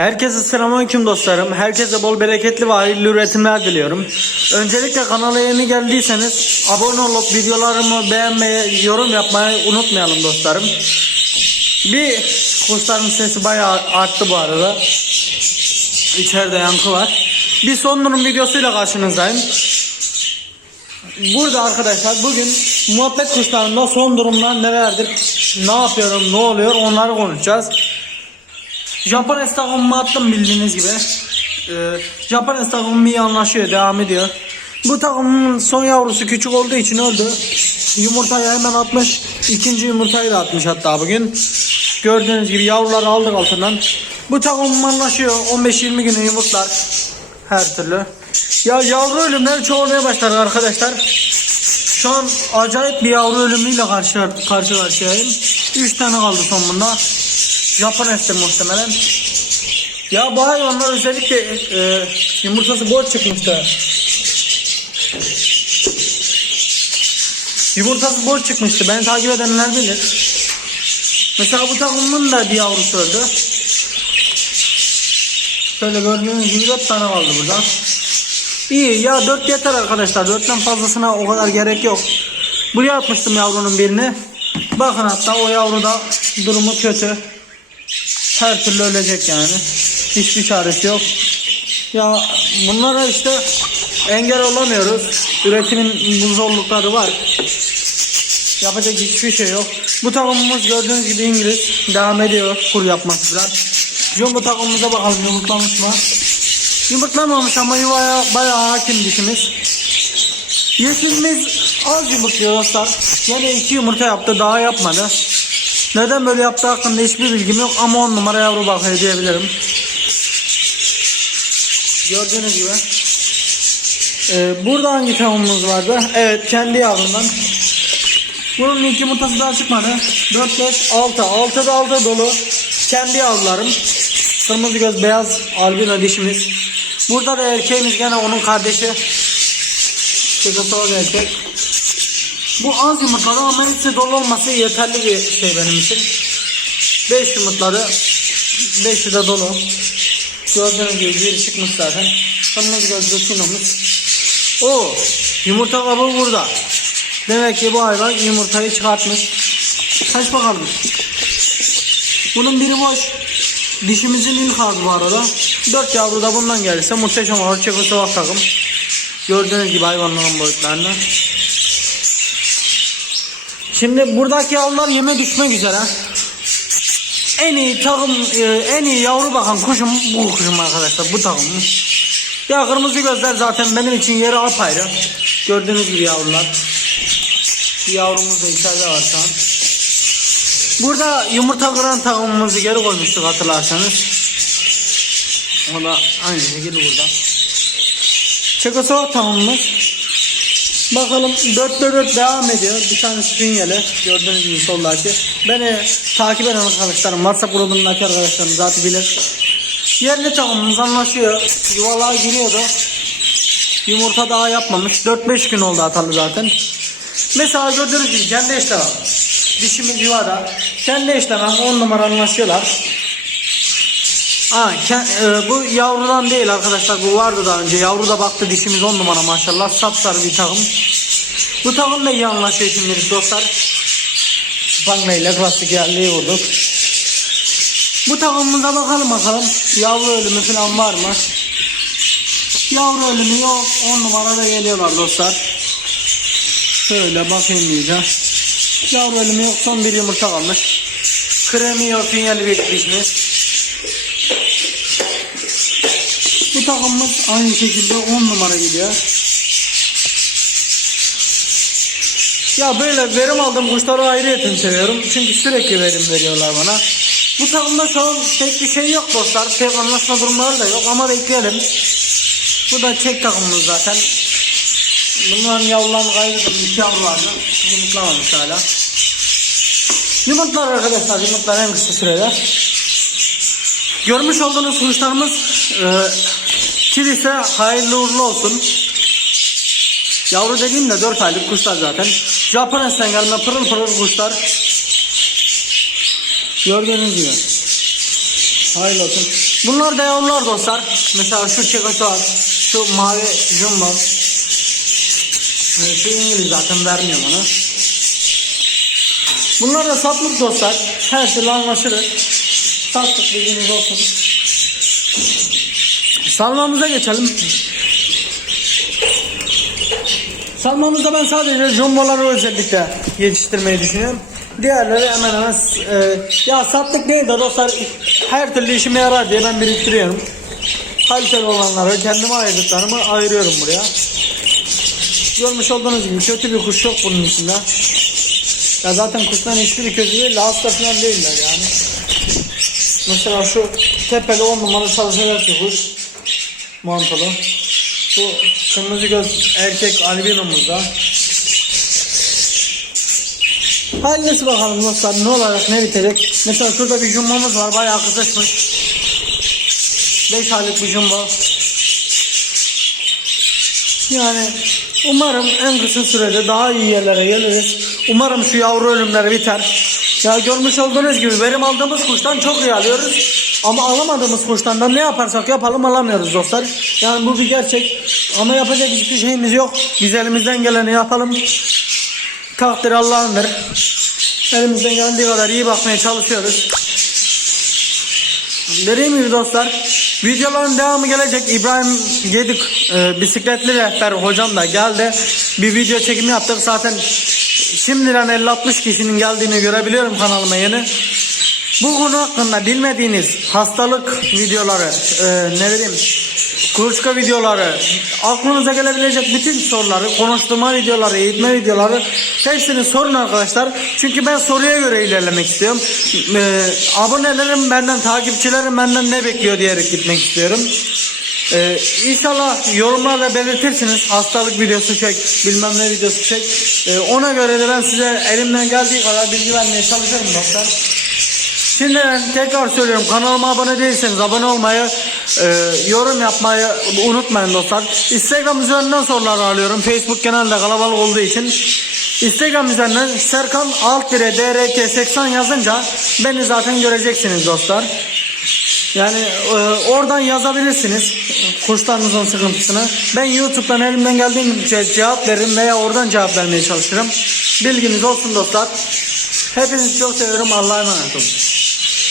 Herkese selamünaleyküm dostlarım. Herkese bol bereketli ve hayırlı üretimler diliyorum. Öncelikle kanala yeni geldiyseniz abone olup videolarımı beğenmeyi, yorum yapmayı unutmayalım dostlarım. Bir kuşların sesi bayağı arttı bu arada. İçeride yankı var. Bir son durum videosuyla karşınızdayım. Burada arkadaşlar bugün muhabbet kuşlarında son durumlar nelerdir, ne yapıyorum, ne oluyor onları konuşacağız. Japon esnafımı attım bildiğiniz gibi. Ee, Japon esnafım iyi anlaşıyor, devam ediyor. Bu takımın son yavrusu küçük olduğu için öldü. Yumurtayı hemen atmış. ikinci yumurtayı da atmış hatta bugün. Gördüğünüz gibi yavruları aldık altından. Bu takımım anlaşıyor. 15-20 güne yumurtlar. Her türlü. Ya yavru ölümleri çoğalmaya başladı arkadaşlar. Şu an acayip bir yavru ölümüyle karşı, karşı karşıyayım. 3 tane kaldı son bunda. Japon esti muhtemelen. Ya bu hayvanlar özellikle e, yumurtası boş çıkmıştı. Yumurtası boş çıkmıştı. Beni takip edenler bilir. Mesela bu takımın da bir yavrusu öldü. Şöyle gördüğünüz gibi 4 tane kaldı burada. İyi ya 4 yeter arkadaşlar. 4'ten fazlasına o kadar gerek yok. Buraya atmıştım yavrunun birini. Bakın hatta o yavru da durumu kötü. Her türlü ölecek yani. Hiçbir çaresi yok. Ya bunlara işte engel olamıyoruz. Üretimin bu zorlukları var. Yapacak hiçbir şey yok. Bu takımımız gördüğünüz gibi İngiliz. Devam ediyor kur yapması falan. Bu takımımıza bakalım yumurtlamış mı? Yumurtlamamış ama yuvaya bayağı hakim dişimiz. Yeşilimiz az yumurtluyor dostlar. Yine iki yumurta yaptı daha yapmadı. Neden böyle yaptığı hakkında hiçbir bilgim yok ama on numara yavru bakıyor diyebilirim. Gördüğünüz gibi. Ee, burada hangi tavuğumuz vardı? Evet kendi yavrundan. Bunun ilk yumurtası daha çıkmadı. 4, 5, 6. 6 da 6 dolu. Kendi yavrularım. Kırmızı göz beyaz albino dişimiz. Burada da erkeğimiz gene onun kardeşi. Çekoslovak erkek. Bu az yumurtladı ama hepsi dolu olması yeterli bir şey benim için. 5 yumurtladı. 5'i de dolu. Gördüğünüz gibi biri çıkmış zaten. Kırmızı gözlü çinomuz. O yumurta kabı burada. Demek ki bu hayvan yumurtayı çıkartmış. Kaç bakalım. Bunun biri boş. Dişimizin ilk ağzı bu arada. 4 yavru da bundan gelirse muhteşem olur. Çekoslovak takım. Gördüğünüz gibi hayvanların boyutlarını. Şimdi buradaki yavrular yeme düşmek üzere. En iyi takım, e, en iyi yavru bakan kuşum bu kuşum arkadaşlar. Bu takım. Ya kırmızı gözler zaten benim için yeri apayrı. Gördüğünüz gibi yavrular. Bir yavrumuz da içeride var şu an. Burada yumurta kıran takımımızı geri koymuştuk hatırlarsanız. O da aynı şekilde burada. Çekoslovak takımımız. Bakalım 4 4 devam ediyor. Bir tane süngeli gördüğünüz gibi soldaki. Beni takip eden arkadaşlarım, WhatsApp grubundaki arkadaşlarım zaten bilir. Yerli takımımız anlaşıyor. Yuvalığa giriyordu. Yumurta daha yapmamış. 4-5 gün oldu atalı zaten. Mesela gördüğünüz gibi kendi işlemem. Dişimiz yuvada. Kendi işlemem 10 numara anlaşıyorlar. Aa, e, bu yavrudan değil arkadaşlar bu vardı daha önce. Yavru da baktı dişimiz 10 numara maşallah sapsarı bir takım. Bu takım da iyi anlaşıyor şimdi dostlar? Spangla ile klasik yerliği vurduk. Bu takımımıza bakalım bakalım yavru ölümü falan var mı? Yavru ölümü yok 10 numarada geliyorlar dostlar. Şöyle bakayım iyice. Yavru ölümü yok son bir yumurta kalmış. Kremi yok finyeli bir dişimiz Bu takımımız aynı şekilde 10 numara gidiyor. Ya böyle verim aldığım kuşları ayrıyeten seviyorum. Çünkü sürekli verim veriyorlar bana. Bu takımda şu an pek bir şey yok dostlar. Pek anlaşma durumları da yok ama bekleyelim. Bu da çek takımımız zaten. Bunların yavrularını kaydırdım. İki yavru vardı. Yumurtlamamış hala. Yumurtlar arkadaşlar. Yumurtlar en kısa sürede. Görmüş olduğunuz kuşlarımız e, kilise hayırlı uğurlu olsun. Yavru dediğim de 4 aylık kuşlar zaten. Japon esten gelme pırıl pırıl kuşlar. Gördüğünüz gibi. Hayırlı olsun. Bunlar da yavrular dostlar. Mesela şu çekatoğan, şu mavi jumbo. Ee, Şu İngiliz zaten vermiyor bana. Bunlar da saplık dostlar. Her türlü anlaşılır. Sattık bilginiz olsun. Salmamıza geçelim. Salmamızda ben sadece jumboları özellikle yetiştirmeyi düşünüyorum. Diğerleri hemen hemen e, ya sattık değil de dostlar her türlü işime yarar diye ben biriktiriyorum. Kaliteli olanları kendime ayırdıklarımı ayırıyorum buraya. Görmüş olduğunuz gibi kötü bir kuş yok bunun içinde. Ya zaten kuşların hiçbiri kötü değil, hasta falan değiller yani. Mesela şu tepeli 10 numara çalışacak bir kuş. Mantolu. Bu kırmızı göz erkek albinomuzda. Hayırlısı bakalım dostlar ne olacak ne bitecek. Mesela şurada bir jumbomuz var bayağı kızışmış. 5 aylık bir jumbo. Yani umarım en kısa sürede daha iyi yerlere geliriz. Umarım şu yavru ölümleri biter. Ya görmüş olduğunuz gibi verim aldığımız kuştan çok iyi alıyoruz. Ama alamadığımız kuştan da ne yaparsak yapalım alamıyoruz dostlar. Yani bu bir gerçek. Ama yapacak hiçbir şeyimiz yok. Biz elimizden geleni yapalım. Takdir Allah'ındır. Elimizden geldiği kadar iyi bakmaya çalışıyoruz. Dediğim gibi dostlar videoların devamı gelecek. İbrahim Gedik e, bisikletli rehber hocam da geldi. Bir video çekimi yaptık zaten şimdiden 50-60 kişinin geldiğini görebiliyorum kanalıma yeni. Bu konu hakkında bilmediğiniz hastalık videoları, e, ne bileyim kuluçka videoları, aklınıza gelebilecek bütün soruları, konuşturma videoları, eğitme videoları hepsini sorun arkadaşlar. Çünkü ben soruya göre ilerlemek istiyorum. E, abonelerim benden, takipçilerim benden ne bekliyor diyerek gitmek istiyorum. Ee, inşallah yorumlarda belirtirsiniz hastalık videosu çek bilmem ne videosu çek Ee, ona göre de ben size elimden geldiği kadar bilgi vermeye çalışırım dostlar Şimdiden tekrar söylüyorum kanalıma abone değilseniz abone olmayı e, yorum yapmayı unutmayın dostlar Instagram üzerinden sorular alıyorum Facebook genelde kalabalık olduğu için Instagram üzerinden Serkan alt dire DRK 80 yazınca beni zaten göreceksiniz dostlar yani e, oradan yazabilirsiniz kuşlarınızın sıkıntısını. Ben YouTube'dan elimden geldiğince cevap veririm veya oradan cevap vermeye çalışırım. Bilginiz olsun dostlar. Hepinizi çok seviyorum. Allah'a emanet olun.